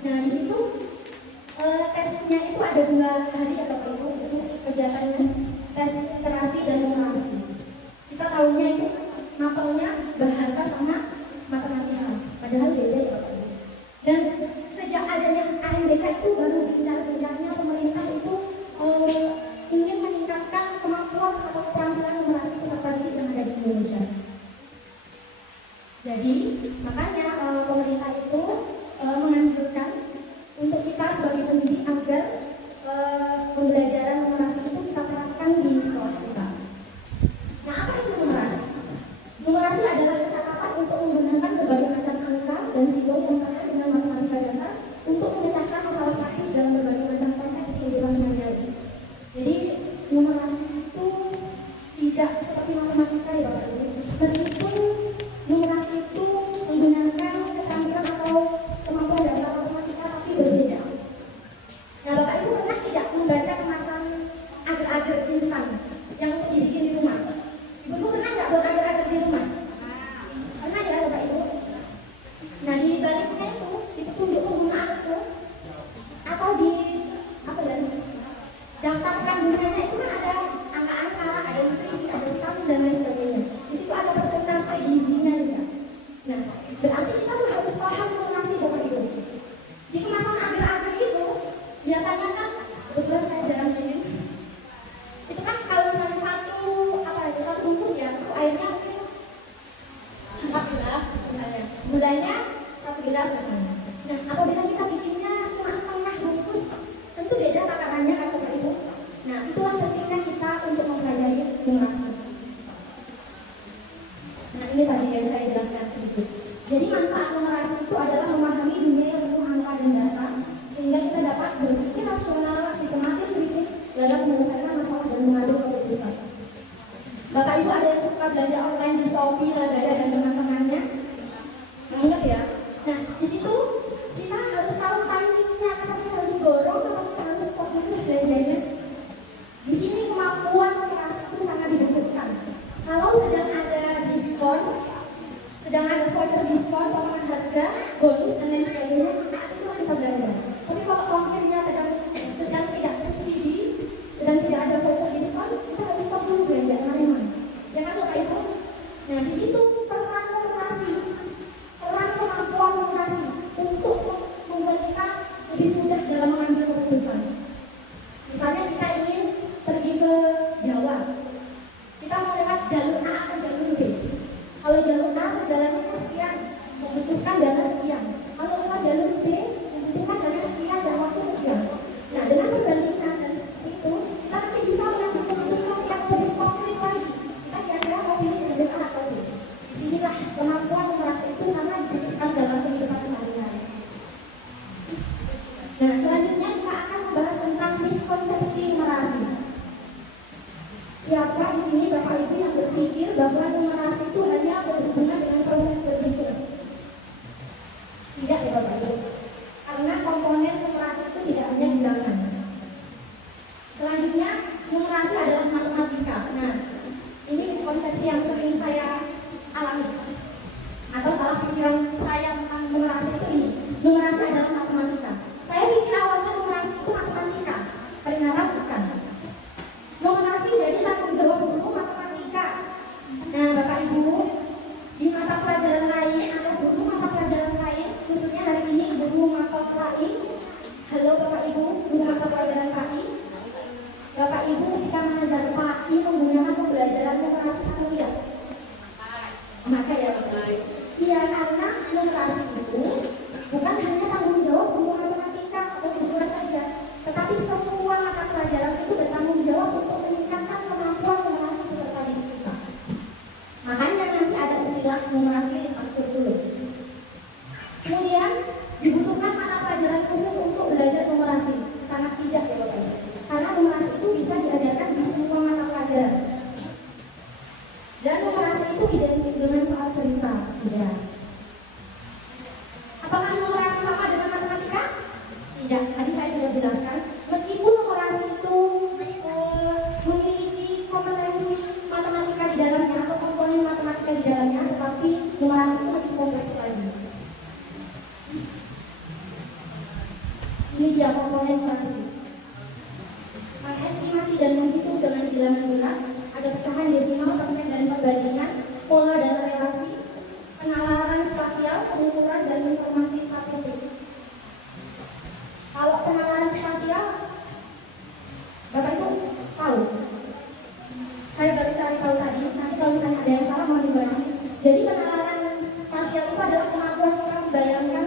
Nah di situ tesnya itu ada 2 hari ya Bapak Ibu, itu kegiatannya tes literasi dan numerasi. Kita tahunya itu mapelnya bahasa sama matematika, padahal beda ya Bapak Ibu. Dan sejak adanya AMDK itu baru gencar-gencarnya pemerintah itu ingin meningkatkan kemampuan atau keterampilan numerasi peserta didik yang ada di Indonesia. Jadi makanya pemerintah itu menganjurkan untuk kita sebagai pendidik agar pembelajaran numerasi itu kita terapkan di kelas kita. Nah, apa itu numerasi? Numerasi adalah kecakapan untuk menggunakan berbagai macam angka dan simbol yang kaya dengan matematika dasar untuk memecahkan masalah praktis dalam berbagai macam konteks kehidupan sehari-hari. Jadi numerasi itu tidak seperti matematika ya Bapak Ibu. Meskipun numerasi itu menggunakan keterampilan atau kemampuan dasar matematika tapi berbeda. Nah Bapak Ibu pernah tidak membaca kemasan agar-agar instan yang dibikin di rumah? Ibu pernah nggak buat agar-agar di rumah? Pernah ya Bapak Ibu? Nah di baliknya itu, di petunjuk penggunaan itu atau di apa ya? Daftar kandungannya itu kan ada angka-angka, ada nutrisi, ada vitamin dan lain sebagainya. Di situ ada persentase gizinya juga. Nah, berarti kita tuh harus paham numerasi Bapak Ibu. Di kemasan agar-agar itu biasanya kan, kebetulan saya jarang bikin. Itu kan kalau misalnya satu bungkus ya, itu airnya mungkin 4 gelas misalnya. Gulanya 1 gelas misalnya. Nah, apabila kita bikinnya cuma setengah bungkus, tentu beda takarannya kan Bapak Ibu. Nah, itulah pentingnya kita untuk mempelajari numerasi. Nah, ini tadi yang saya jelaskan sedikit. Jadi manfaat numerasi itu adalah memahami dunia yang penuh angka dan data, sehingga kita dapat berpikir rasional, sistematis, kritis dalam menyelesaikan masalah dan mengambil keputusan. Bapak Ibu ada yang suka belanja online di Shopee, Lazada dan teman-temannya? Nah, ingat ya. Nah, di situ kita harus tahu timingnya, karena kita harus borong atau kita harus stop dulu belanjanya. Di sini kemampuan numerasi itu sangat dibutuhkan. Kalau sedang ada diskon, sedang ada voucher diskon, potongan harga, bonus dan lain sebagainya, saat itu kita belanja. Tapi kalau ongkirnya sedang tidak subsidi, sedang tidak ada voucher diskon, kita harus stop dulu belanja mana-mana. Ya kan Bapak Ibu? Nah di situ peran numerasi, peran kemampuan numerasi untuk membuat kita lebih mudah dalam mengambil keputusan. Misalnya kita ingin pergi ke Jawa, kita mau lewat jalur A atau jalur B. Kalau jalur A perjalanannya sekian, membutuhkan dana sekian. Kalau lewat jalur B, membutuhkan dana sekian dan waktu sekian. Nah, dengan perbandingan dan seperti itu, kita nanti bisa mengambil keputusan yang lebih konkret lagi. Kita kira-kira mau pilih jalur A atau B. Disinilah kemampuan numerasi itu sangat dibutuhkan dalam kehidupan sehari-hari. Nah, selanjutnya kita akan membahas tentang miskonsepsi numerasi. Siapa di sini Bapak Ibu yang berpikir bahwa numerasi itu hanya berhubungan dengan proses berpikir? Tidak ya Bapak Ibu. Karena komponen numerasi itu tidak hanya di dalam. Selanjutnya, numerasi adalah matematika. Nah, ini miskonsepsi yang sering saya alami. Atau salah pikiran saya tentang numerasi itu ini. Numerasi adalah matematika. Saya pikir awalnya numerasi itu matematika. Ternyata bukan. Numerasi jadi tanggung jawab guru matematika. Nah, Bapak Ibu, di mata pelajaran lain atau guru mata pelajaran lain, khususnya hari ini guru mata lain. Halo Bapak Ibu, guru mata pelajaran KI. Bapak Ibu ketika mengajar KI menggunakan pembelajaran numerasi atau tidak? Maka ya Bapak Ibu. Iya, karena numerasi itu bukan hanya tanggung jawab guru matematika atau guru saja, tetapi semua mata pelajaran itu bertanggung jawab untuk meningkatkan kemampuan numerasi peserta didik kita. Makanya nanti ada istilah numerasi lintas kurikulum. Kemudian dibutuhkan mata pelajaran khusus untuk belajar numerasi. Sangat tidak ya Bapak Ibu. Karena numerasi itu bisa diajarkan di semua mata pelajaran. Dan numerasi itu identik dengan soal cerita. Ya. Apakah numerasi sama dengan matematika? Tidak. Tadi saya sudah jelaskan. Meskipun numerasi itu memiliki kompetensi matematika di dalamnya atau komponen matematika di dalamnya, tetapi numerasi itu lebih kompleks lagi. Ini dia komponen numerasi. Mengestimasi dan menghitung dengan bilangan bulat, ada pecahan desimal, persen dan perbandingan, pola dan relasi, penalaran spasial, pengukuran dan informasi statistik. Kalau penalaran spasial, Bapak Ibu tahu? Saya baru cari tahu tadi, nanti kalau misalnya ada yang salah mohon dikoreksi. Jadi penalaran spasial itu adalah kemampuan kita membayangkan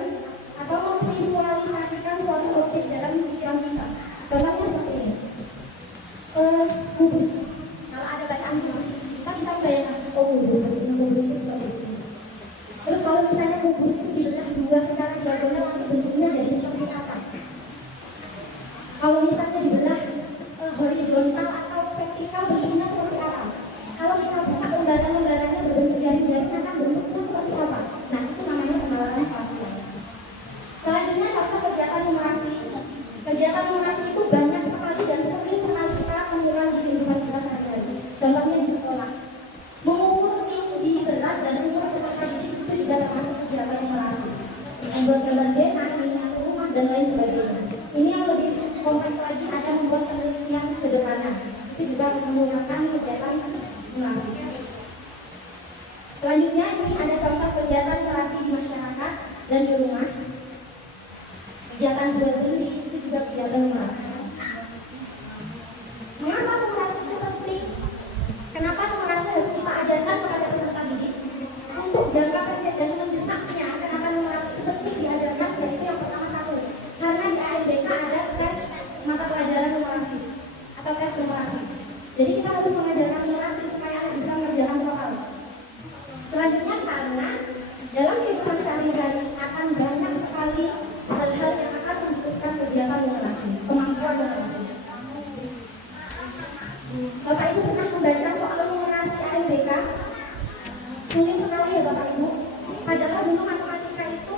atau memvisualisasikan suatu objek dalam pikiran kita. Contohnya seperti ini. Kubus. Kalau ada bacaan kubus, kita bisa membayangkan, oh kubus itu seperti itu. Terus kalau misalnya kubus itu dibelah dua secara diagonal, nanti bentuknya jadi seperti apa? Kalau misalnya dibelah horizontal atau vertikal, bentuknya seperti apa? Kalau kita buka lembaran-lembarannya berbentuk jari-jari, akan bentuknya seperti apa? Nah, itu namanya penalaran spasial. Selanjutnya contoh kegiatan numerasi. Kegiatan numerasi itu banyak sekali dan sering sekali kita temukan di kehidupan kita sehari-hari. Contohnya di sekolah, mengukur tinggi, berat, dan umur peserta didik itu juga termasuk kegiatan numerasi. Membuat gambar denah, miniatur rumah, dan lain sebagainya. Ini yang lebih kompleks lagi, ada membuat penelitian sederhana. Itu juga menggunakan kegiatan numerasi. Selanjutnya ini ada contoh kegiatan numerasi di masyarakat dan di rumah. Kegiatan jual beli itu juga kegiatan numerasi. Mengapa numerasi itu penting? Kenapa numerasi harus kita ajarkan kepada peserta didik? Untuk jangka pendek dan mendesaknya, kenapa numerasi itu penting diajarkan? Jadi yang pertama satu, karena di ASBK ada tes mata pelajaran numerasi atau tes numerasi. Jadi kita harus mengajarkan numerasi supaya anak bisa mengerjakan soal. Selanjutnya karena dalam kehidupan sehari-hari akan banyak sekali hal-hal yang akan membutuhkan kegiatan numerasi, kemampuan numerasi. Bapak Ibu pernah membaca soal numerasi ASBK? Sulit sekali ya Bapak Ibu. Padahal dulu matematika itu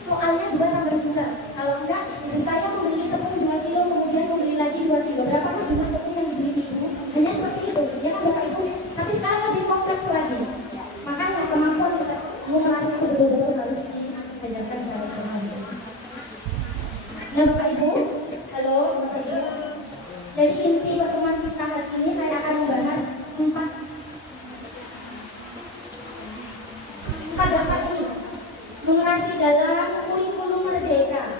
soalnya juga tambah bulat. Kalau enggak, ibu saya membeli tepung 2 kilo, kemudian membeli lagi 2 kilo. Berapa kan jumlah tepung yang dibeli ibu? Hanya seperti itu, ya kan Bapak Ibu? Tapi sekarang lebih kompleks lagi. Makanya kemampuan kita numerasi itu betul-betul harus diajarkan secara sehari-hari. Nah Bapak Ibu, halo Bapak Ibu. Jadi inti pertemuan kita hari ini saya akan membahas 4 daftar ini. Numerasi dalam kurikulum merdeka.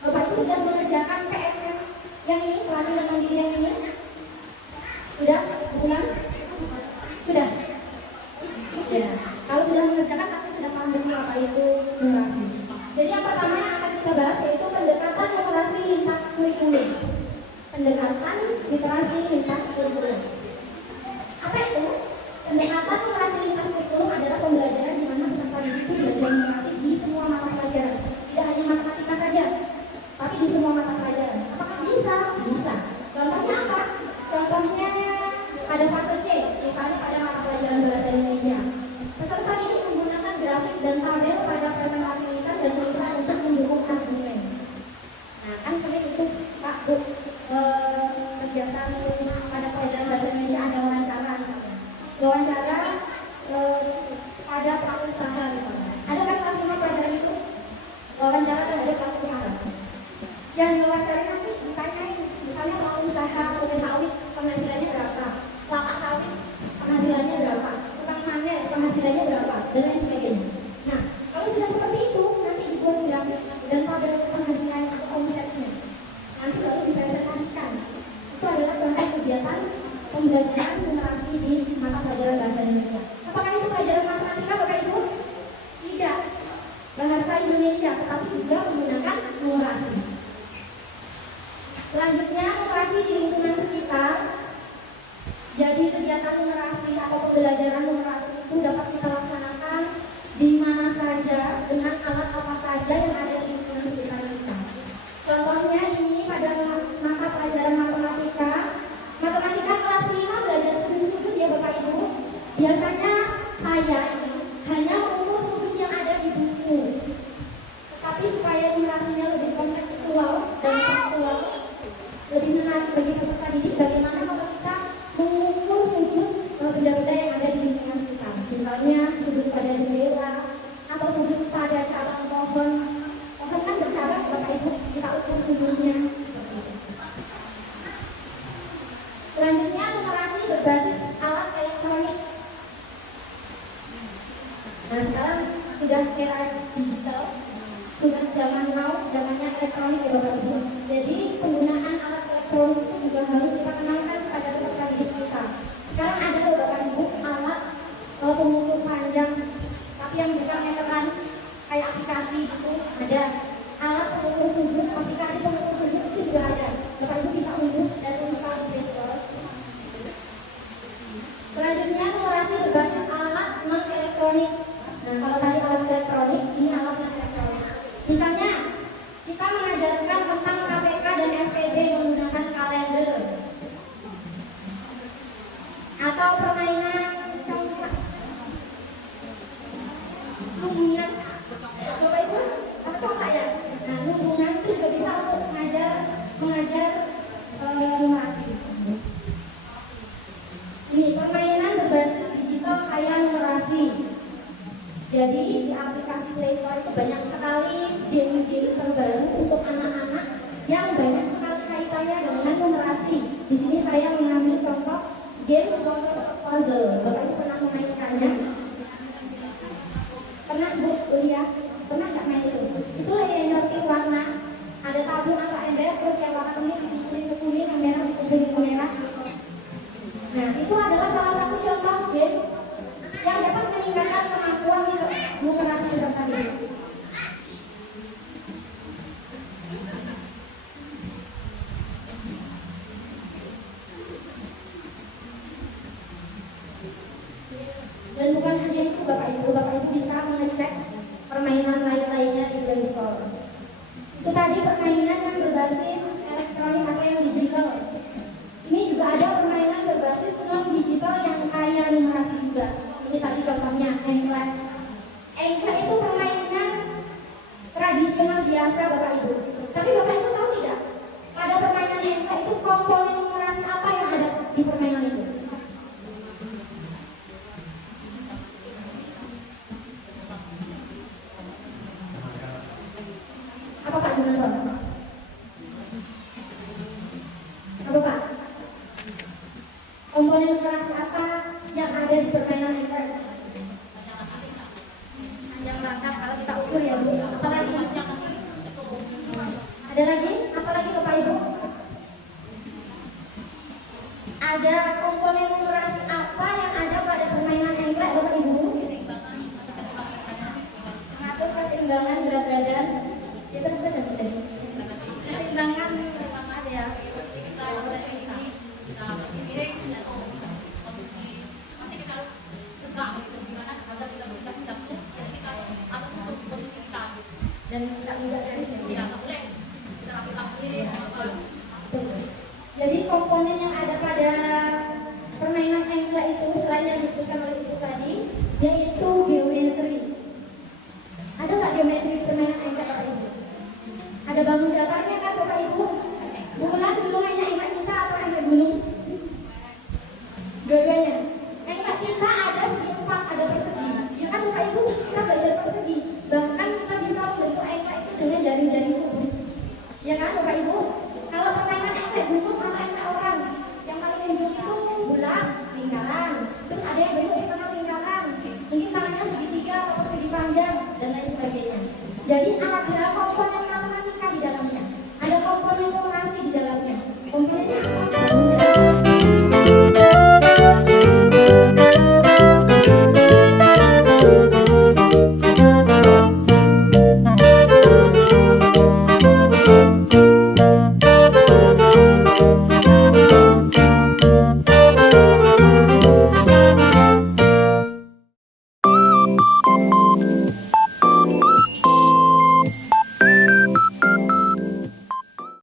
Bapak Ibu sudah mengerjakan PMM yang ini, pelatihan dan mandiri yang ini? Sudah? Bulan? Sudah? Ya. Kalau sudah mengerjakan pasti sudah paham betul apa itu numerasi. Jadi yang pertama yang akan kita bahas yaitu pendekatan numerasi lintas kurikulum. Pendekatan literasi lintas kurikulum. Apa itu? Pendekatan numerasi lintas kurikulum adalah pembelajaran di mana peserta didik itu belajar numerasi di semua mata pelajaran. Tidak hanya matematika saja, tapi di semua mata pelajaran. Apakah bisa? Bisa. Contohnya apa? Contohnya pada fase C, misalnya pada mata pelajaran bahasa Indonesia. Peserta didik menggunakan grafik dan tabel pada presentasi lisan dan tulisan untuk mendukung argumen. Nah, kan sering itu Pak Bu, kegiatan pada pelajaran bahasa Indonesia ada wawancara misalnya. Wawancara pada pelaku usaha misalnya. Ada kan kelas 5 pelajaran itu? Wawancara terhadap pelaku usaha. Yang diwawancara nanti ditanyain, misalnya pelaku usaha kopi sawit penghasilannya berapa, lapak sawit penghasilannya berapa, tukang panen penghasilannya berapa, dan lain sebagainya. Nah, kalau sudah seperti itu, nanti dibuat grafik dan tabel penghasilan atau omsetnya. Nanti baru dipresentasikan. Itu adalah contoh kegiatan pembelajaran numerasi di mata pelajaran bahasa Indonesia. Apakah itu pelajaran matematika Bapak Ibu? Tidak. Bahasa Indonesia, tetapi juga menggunakan numerasi. Selanjutnya, numerasi di lingkungan sekitar. Jadi kegiatan numerasi atau pembelajaran numerasi itu dapat kita laksanakan di mana saja, dengan alat apa saja yang ada di lingkungan sekitar kita. Contohnya ini pada mata pelajaran matematika. Matematika kelas 5 belajar sudut-sudut ya Bapak Ibu. Biasanya saya ini hanya mengukur sudut yang ada di buku. Tetapi supaya numerasinya lebih kontekstual dan faktual, lebih menarik bagi peserta didik, bagaimana kalau kita mengukur sudut benda-benda yang ada di lingkungan sekitar. Misalnya elektronik ya Bapak Ibu. Jadi penggunaan alat elektronik itu juga harus kita kenalkan kepada peserta didik kita. Sekarang ada loh Bapak Ibu alat pengukur panjang, tapi yang bukan meteran kayak aplikasi gitu ada. Alat pengukur sudut, aplikasi pengukur sudut itu juga ada. Bapak Ibu bisa unduh dan install di Play Store. Selanjutnya numerasi berbasis alat non elektronik. Nah kalau tadi alat elektronik, sini alat non elektronik. Misalnya kita mengajarkan tentang KPK dan FPB menggunakan kalender atau permainan lumbungan. Bapak Ibu apa coba ya? Nah lumbungan itu juga bisa untuk mengajar numerasi. Ini permainan berbasis digital kayak numerasi. Jadi di aplikasi Play Store itu banyak sekali game-game terbaru untuk anak-anak yang banyak sekali kaitannya dengan numerasi. Di sini saya mengambil contoh games Wonders of Puzzle. Bapak Ibu pernah memainkannya? Pernah Bu kuliah? Pernah nggak main itu? Itu yang ngerti warna. Ada tabung atau ember, terus yang warna kuning dikumpulin ke kuning, yang merah dikumpulin ke merah. Nah itu adalah salah satu contoh game yang dapat meningkatkan kemampuan numerasi peserta didik. Dan bukan hanya itu Bapak Ibu bisa mengecek permainan lain-lainnya di Play Store. Itu tadi permainan yang berbasis elektronik atau yang digital. Ini juga ada permainan berbasis non digital yang kaya numerasi juga. Ini tadi contohnya engklek. Engklek itu permainan tradisional biasa Bapak Ibu. Tapi Bapak Ibu tahu tidak? Pada permainan engklek itu komponen numerasi apa yang ada di permainan itu? Apa Pak Junanto? Apa Pak? Komponen numerasi apa yang ada di permainan engklek? Panjang langkah kalau kita ukur ya Bu. Apalagi? Ada lagi? Apalagi Bapak Ibu? Ada komponen numerasi apa yang ada pada permainan engklek Bapak Ibu? Mengatur keseimbangan berat badan. Ya benar. Keseimbangan ada ya. Dan bisa dari sini. Jadi komponen yang ada pada permainan engklek itu selain yang disebutkan oleh Ibu tadi, yaitu geometri. Ada nggak geometri di permainan engklek Bapak Ibu? Ada bangun datarnya kan Bapak Ibu? Bulan dulu mainnya engklek kita atau engklek gunung? Dua-duanya. Engklek kita ada segi 4, ada persegi. Ya kan Bapak Ibu, kita belajar persegi. Bahkan kita bisa membentuk engklek itu dengan jaring-jaring kubus. Ya kan Bapak Ibu? Kalau permainan engklek gunung atau engklek orang, yang paling ujung itu bulat, lingkaran. Terus ada yang bentuk setengah lingkaran. Mungkin tangannya segitiga atau persegi panjang dan lain sebagainya. Jadi ada komponen